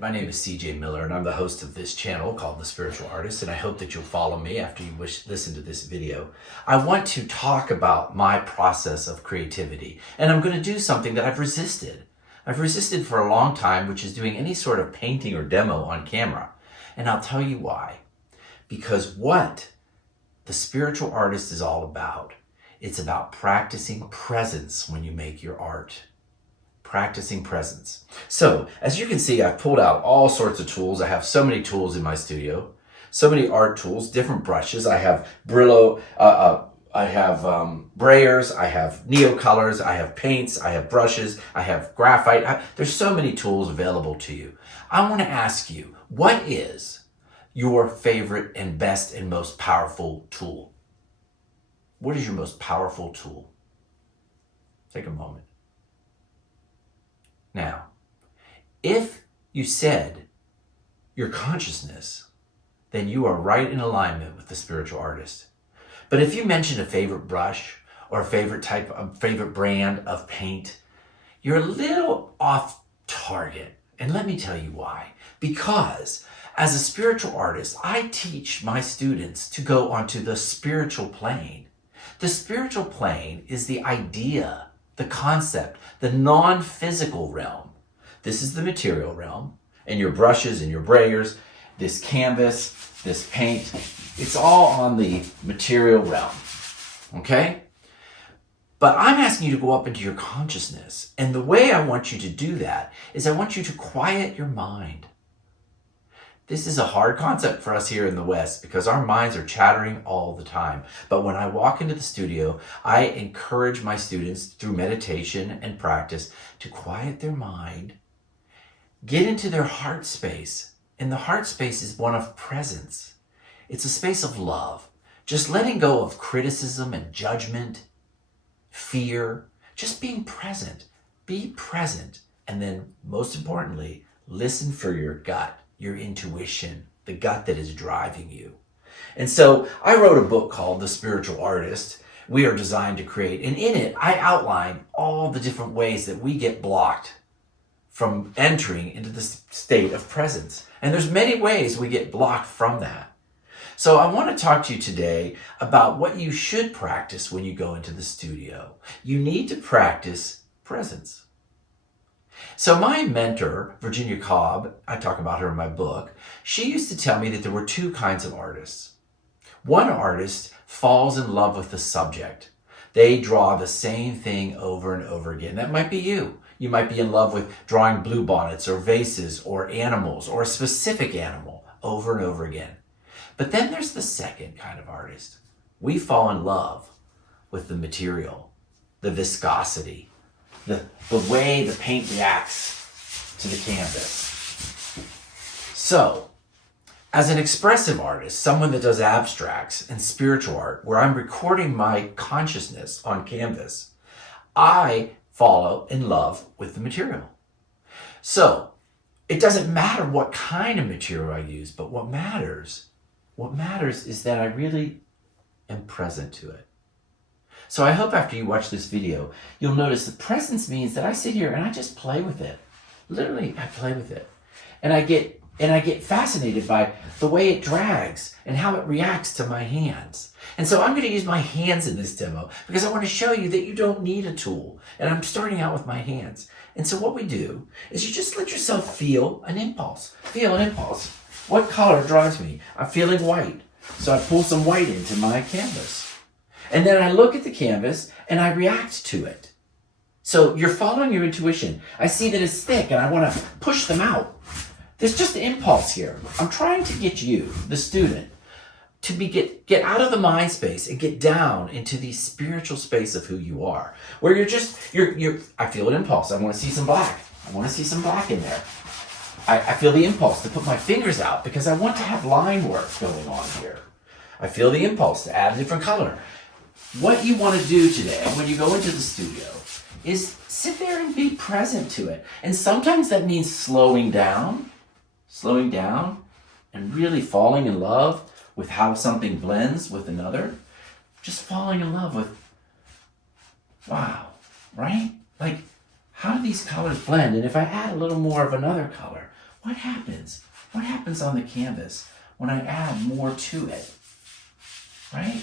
My name is CJ Miller, and I'm the host of this channel called The Spiritual Artist, and I hope that you'll follow me after you listen to this video. I want to talk about my process of creativity, and I'm going to do something that I've resisted. I've resisted for a long time, which is doing any sort of painting or demo on camera. And I'll tell you why. Because what the spiritual artist is all about, it's about practicing presence when you make your art. Practicing presence. So, as you can see, I've pulled out all sorts of tools. I have so many tools in my studio, so many art tools, different brushes. I have Brillo, I have brayers, I have neocolors, I have paints, I have brushes, I have graphite. There's so many tools available to you. I want to ask you, what is your favorite and best and most powerful tool? What is your most powerful tool? Take a moment. Now, if you said your consciousness, then you are right in alignment with the spiritual artist. But if you mentioned a favorite brush or a favorite brand of paint, you're a little off target. And let me tell you why. Because as a spiritual artist, I teach my students to go onto the spiritual plane. The spiritual plane is the idea, the concept, the non-physical realm. This is the material realm, and your brushes and your brayers, this canvas, this paint, it's all on the material realm, okay? But I'm asking you to go up into your consciousness, and the way I want you to do that is I want you to quiet your mind. This is a hard concept for us here in the West because our minds are chattering all the time. But when I walk into the studio, I encourage my students through meditation and practice to quiet their mind, get into their heart space. And the heart space is one of presence. It's a space of love. Just letting go of criticism and judgment, fear, just being present. Be present. And then most importantly, listen for your gut. Your intuition, the gut that is driving you. And so I wrote a book called The Spiritual Artist. We are designed to create. And in it, I outline all the different ways that we get blocked from entering into the state of presence. And there's many ways we get blocked from that. So I want to talk to you today about what you should practice when you go into the studio. You need to practice presence. So my mentor, Virginia Cobb, I talk about her in my book, she used to tell me that there were two kinds of artists. One artist falls in love with the subject. They draw the same thing over and over again. That might be you. You might be in love with drawing bluebonnets or vases or animals or a specific animal over and over again. But then there's the second kind of artist. We fall in love with the material, the viscosity, the way the paint reacts to the canvas. So, as an expressive artist, someone that does abstracts and spiritual art, where I'm recording my consciousness on canvas, I fall in love with the material. So, it doesn't matter what kind of material I use, but what matters is that I really am present to it. So I hope after you watch this video, you'll notice the presence means that I sit here and I just play with it. Literally, I play with it. And I get fascinated by the way it drags and how it reacts to my hands. And so I'm going to use my hands in this demo because I want to show you that you don't need a tool. And I'm starting out with my hands. And so what we do is you just let yourself feel an impulse. Feel an impulse. What color drives me? I'm feeling white. So I pull some white into my canvas. And then I look at the canvas and I react to it. So you're following your intuition. I see that it's thick and I want to push them out. There's just an impulse here. I'm trying to get you, the student, to get out of the mind space and get down into the spiritual space of who you are. Where I feel an impulse. I want to see some black. I want to see some black in there. I feel the impulse to put my fingers out because I want to have line work going on here. I feel the impulse to add a different color. What you want to do today when you go into the studio is sit there and be present to it. And sometimes that means slowing down and really falling in love with how something blends with another. Just falling in love with, wow, right? Like, how do these colors blend? And if I add a little more of another color, what happens? What happens on the canvas when I add more to it, right?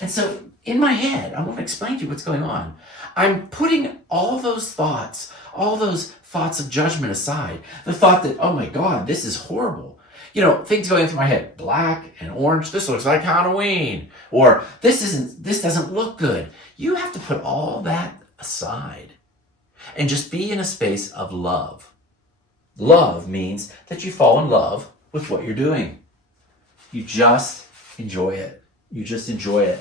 And so in my head, I want to explain to you what's going on. I'm putting all those thoughts of judgment aside. The thought that, oh my God, this is horrible. You know, things going through my head, black and orange, this looks like Halloween, or this doesn't look good. You have to put all that aside and just be in a space of love. Love means that you fall in love with what you're doing. You just enjoy it. You just enjoy it.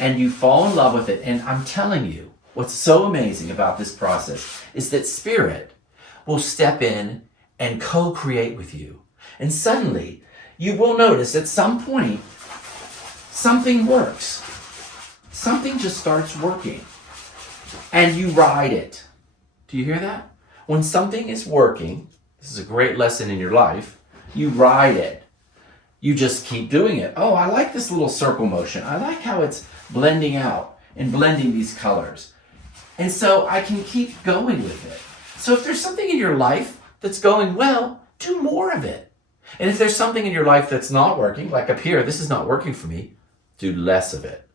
And you fall in love with it. And I'm telling you, what's so amazing about this process is that Spirit will step in and co-create with you. And suddenly, you will notice at some point, something works. Something just starts working. And you ride it. Do you hear that? When something is working, this is a great lesson in your life, you ride it. You just keep doing it. Oh, I like this little circle motion. I like how it's blending out and blending these colors. And so I can keep going with it. So if there's something in your life that's going well, do more of it. And if there's something in your life that's not working, like up here, this is not working for me, do less of it.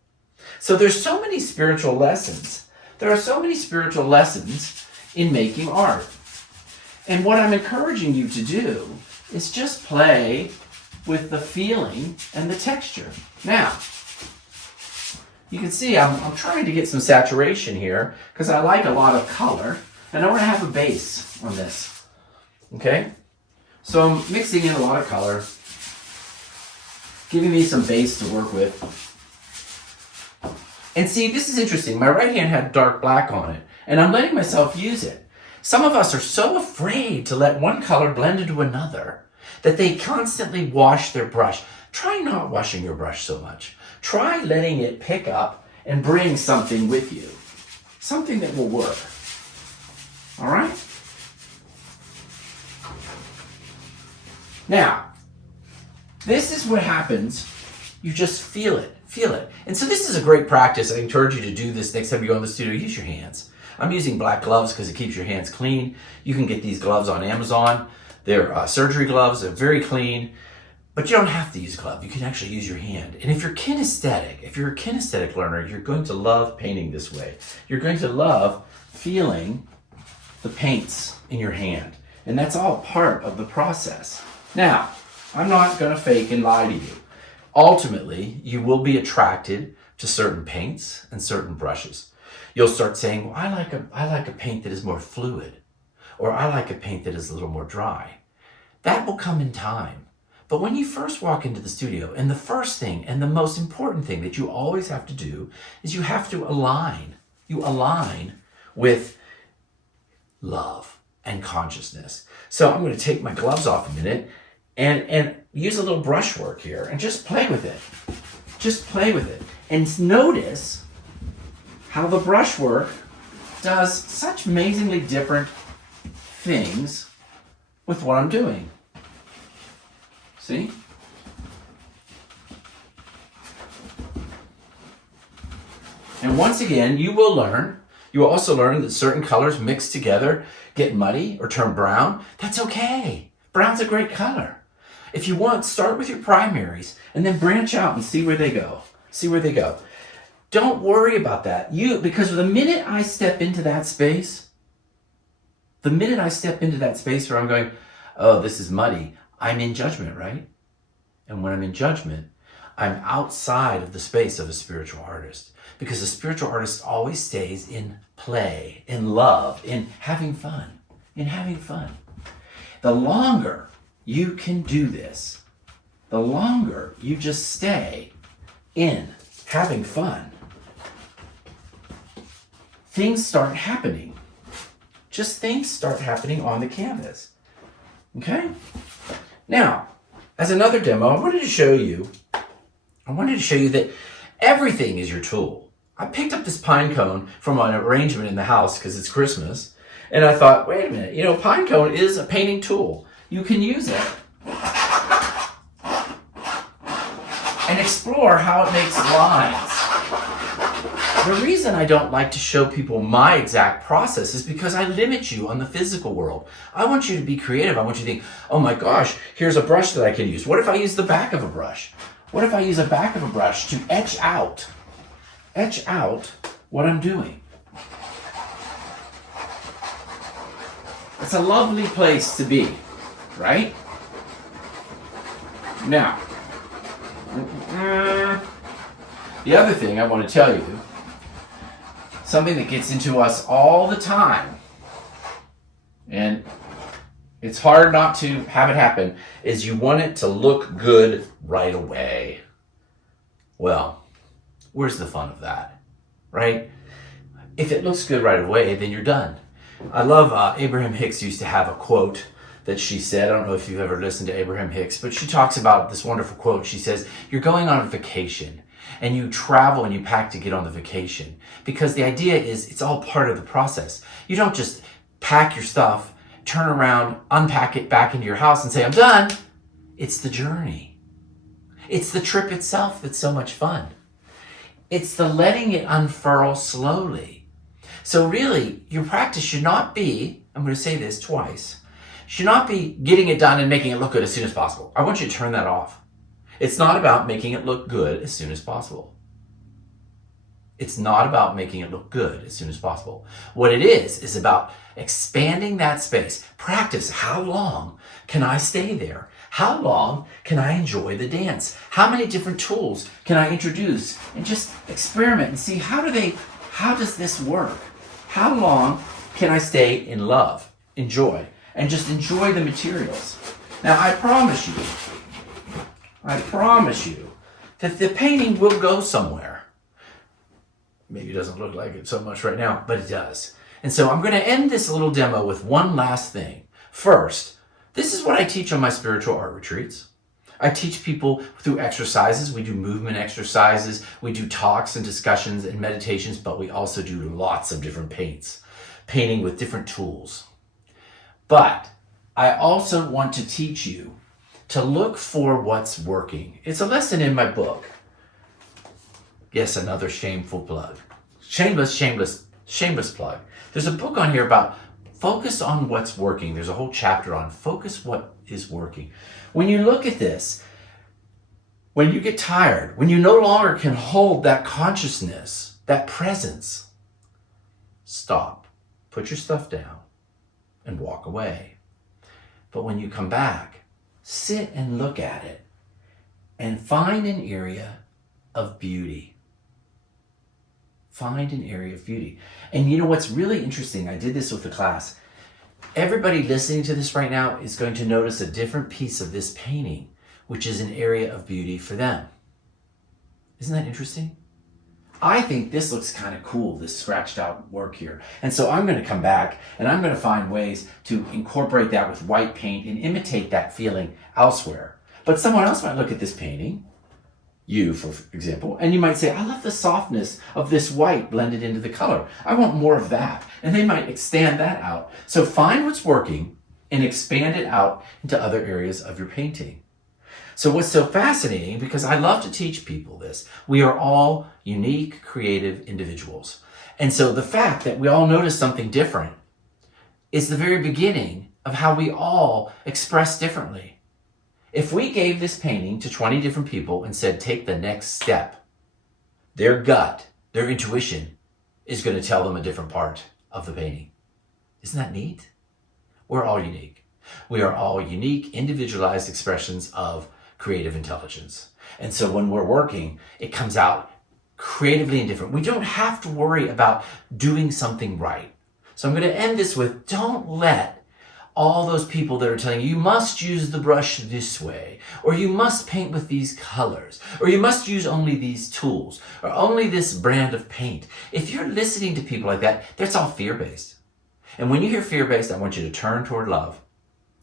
So there's so many spiritual lessons. There are so many spiritual lessons in making art. And what I'm encouraging you to do is just play with the feeling and the texture. Now, you can see I'm trying to get some saturation here because I like a lot of color and I want to have a base on this. Okay? So I'm mixing in a lot of color, giving me some base to work with. And see, this is interesting. My right hand had dark black on it, and I'm letting myself use it. Some of us are so afraid to let one color blend into another that they constantly wash their brush. Try not washing your brush so much. Try letting it pick up and bring something with you. Something that will work. All right? Now, this is what happens. You just feel it. Feel it. And so this is a great practice. I encourage you to do this next time you go in the studio. Use your hands. I'm using black gloves because it keeps your hands clean. You can get these gloves on Amazon. They're surgery gloves. They're very clean. But you don't have to use a glove. You can actually use your hand. And if you're a kinesthetic learner, you're going to love painting this way. You're going to love feeling the paints in your hand. And that's all part of the process. Now, I'm not going to fake and lie to you. Ultimately, you will be attracted to certain paints and certain brushes. You'll start saying, well, I like a paint that is more fluid, or I like a paint that is a little more dry. That will come in time. But when you first walk into the studio, and the first thing and the most important thing that you always have to do is you have to align. You align with love and consciousness. So I'm going to take my gloves off a minute and use a little brushwork here and just play with it. Just play with it. And notice how the brushwork does such amazingly different things with what I'm doing. See? And once again, you will also learn that certain colors mixed together get muddy or turn brown. That's okay. Brown's a great color. If you want, start with your primaries and then branch out and see where they go. See where they go. Don't worry about that. Because the minute I step into that space where I'm going, oh, this is muddy, I'm in judgment, right? And when I'm in judgment, I'm outside of the space of a spiritual artist. Because a spiritual artist always stays in play, in love, in having fun. The longer you can do this, the longer you just stay in having fun, things start happening. Just things start happening on the canvas. Okay? Now, as another demo, I wanted to show you that everything is your tool. I picked up this pine cone from an arrangement in the house because it's Christmas, and I thought, wait a minute, pine cone is a painting tool. You can use it and explore how it makes lines. The reason I don't like to show people my exact process is because I limit you on the physical world. I want you to be creative. I want you to think, oh my gosh, here's a brush that I can use. What if I use the back of a brush? What if I use a back of a brush to etch out what I'm doing? It's a lovely place to be, right? Now, the other thing I want to tell you, something that gets into us all the time, and it's hard not to have it happen, is you want it to look good right away. Well, where's the fun of that, right? If it looks good right away, then you're done. I love Abraham Hicks used to have a quote that she said. I don't know if you've ever listened to Abraham Hicks, but she talks about this wonderful quote. She says, you're going on a vacation and you travel and you pack to get on the vacation, because the idea is it's all part of the process. You don't just pack your stuff, turn around, unpack it back into your house and say, I'm done. It's the journey. It's the trip itself that's so much fun. It's the letting it unfurl slowly. So really, your practice should not be, I'm going to say this twice, should not be getting it done and making it look good as soon as possible. I want you to turn that off. It's not about making it look good as soon as possible. It's not about making it look good as soon as possible. What it is about expanding that space. Practice. How long can I stay there? How long can I enjoy the dance? How many different tools can I introduce? And just experiment and see how does this work? How long can I stay in love, enjoy, and just enjoy the materials? Now, I promise you that the painting will go somewhere. Maybe it doesn't look like it so much right now, but it does. And so I'm going to end this little demo with one last thing. First, this is what I teach on my spiritual art retreats. I teach people through exercises. We do movement exercises. We do talks and discussions and meditations, but we also do lots of different painting with different tools. But I also want to teach you to look for what's working. It's a lesson in my book. Yes, another shameful plug. Shameless plug. There's a book on here about focus on what's working. There's a whole chapter on focus what is working. When you look at this, when you get tired, when you no longer can hold that consciousness, that presence, stop, put your stuff down, and walk away. But when you come back, sit and look at it and find an area of beauty. Find an area of beauty. And you know what's really interesting? I did this with the class. Everybody listening to this right now is going to notice a different piece of this painting, which is an area of beauty for them. Isn't that interesting? I think this looks kind of cool, this scratched out work here. And so I'm going to come back and I'm going to find ways to incorporate that with white paint and imitate that feeling elsewhere. But someone else might look at this painting, you for example, and you might say, I love the softness of this white blended into the color. I want more of that. And they might extend that out. So find what's working and expand it out into other areas of your painting. So what's so fascinating, because I love to teach people this, we are all unique, creative individuals. And so the fact that we all notice something different is the very beginning of how we all express differently. If we gave this painting to 20 different people and said, take the next step, their gut, their intuition is going to tell them a different part of the painting. Isn't that neat? We're all unique. We are all unique, individualized expressions of creative intelligence. And so when we're working, it comes out creatively and different. We don't have to worry about doing something right. So I'm going to end this with, don't let all those people that are telling you must use the brush this way, or you must paint with these colors, or you must use only these tools, or only this brand of paint. If you're listening to people like that, that's all fear-based. And when you hear fear-based, I want you to turn toward love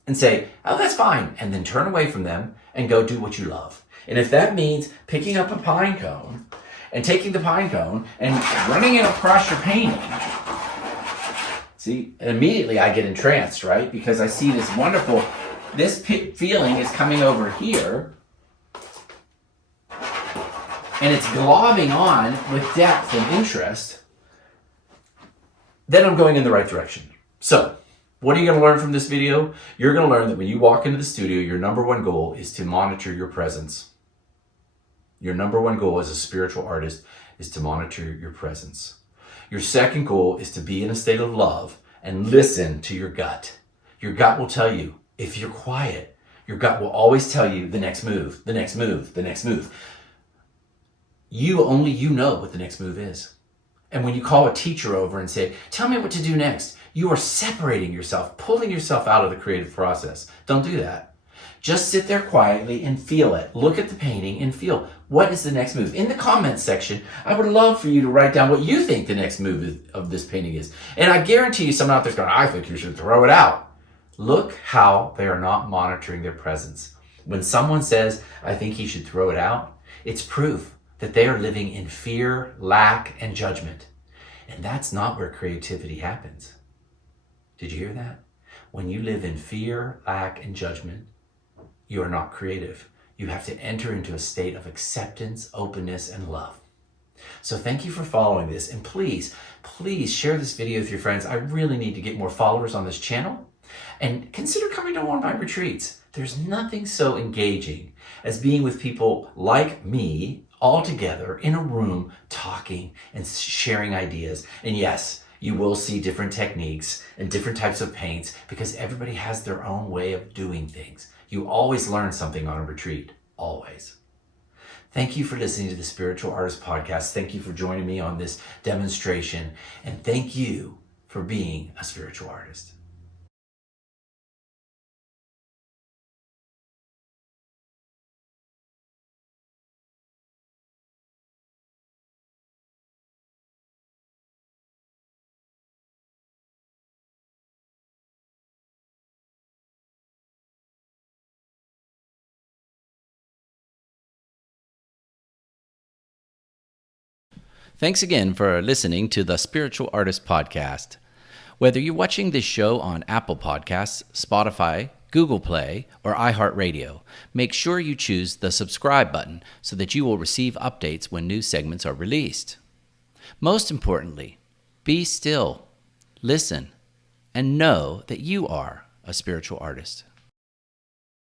and say, oh, that's fine, and then turn away from them and go do what you love. And if that means picking up a pine cone and taking the pine cone and running it across your painting, see, immediately I get entranced, right? Because I see this wonderful, this feeling is coming over here. and it's globbing on with depth and interest, then I'm going in the right direction. So, what are you going to learn from this video? You're going to learn that when you walk into the studio, your number one goal is to monitor your presence. Your number one goal as a spiritual artist is to monitor your presence. Your second goal is to be in a state of love and listen to your gut. Your gut will tell you, if you're quiet, your gut will always tell you the next move, the next move, the next move. Only you know what the next move is. And when you call a teacher over and say, tell me what to do next, you are separating yourself, pulling yourself out of the creative process. Don't do that. Just sit there quietly and feel it. Look at the painting and feel, what is the next move? In the comments section, I would love for you to write down what you think the next move of this painting is. And I guarantee you someone out there's going, I think you should throw it out. Look how they are not monitoring their presence. When someone says, I think he should throw it out, it's proof that they are living in fear, lack, and judgment. And that's not where creativity happens. Did you hear that? When you live in fear, lack, and judgment, you are not creative. You have to enter into a state of acceptance, openness, and love. So thank you for following this. And please share this video with your friends. I really need to get more followers on this channel. And consider coming to one of my retreats. There's nothing so engaging as being with people like me all together in a room talking and sharing ideas. And yes, you will see different techniques and different types of paints because everybody has their own way of doing things. You always learn something on a retreat, always. Thank you for listening to the Spiritual Artist Podcast. Thank you for joining me on this demonstration. And thank you for being a spiritual artist. Thanks again for listening to the Spiritual Artist Podcast. Whether you're watching this show on Apple Podcasts, Spotify, Google Play, or iHeartRadio, make sure you choose the subscribe button so that you will receive updates when new segments are released. Most importantly, be still, listen, and know that you are a spiritual artist.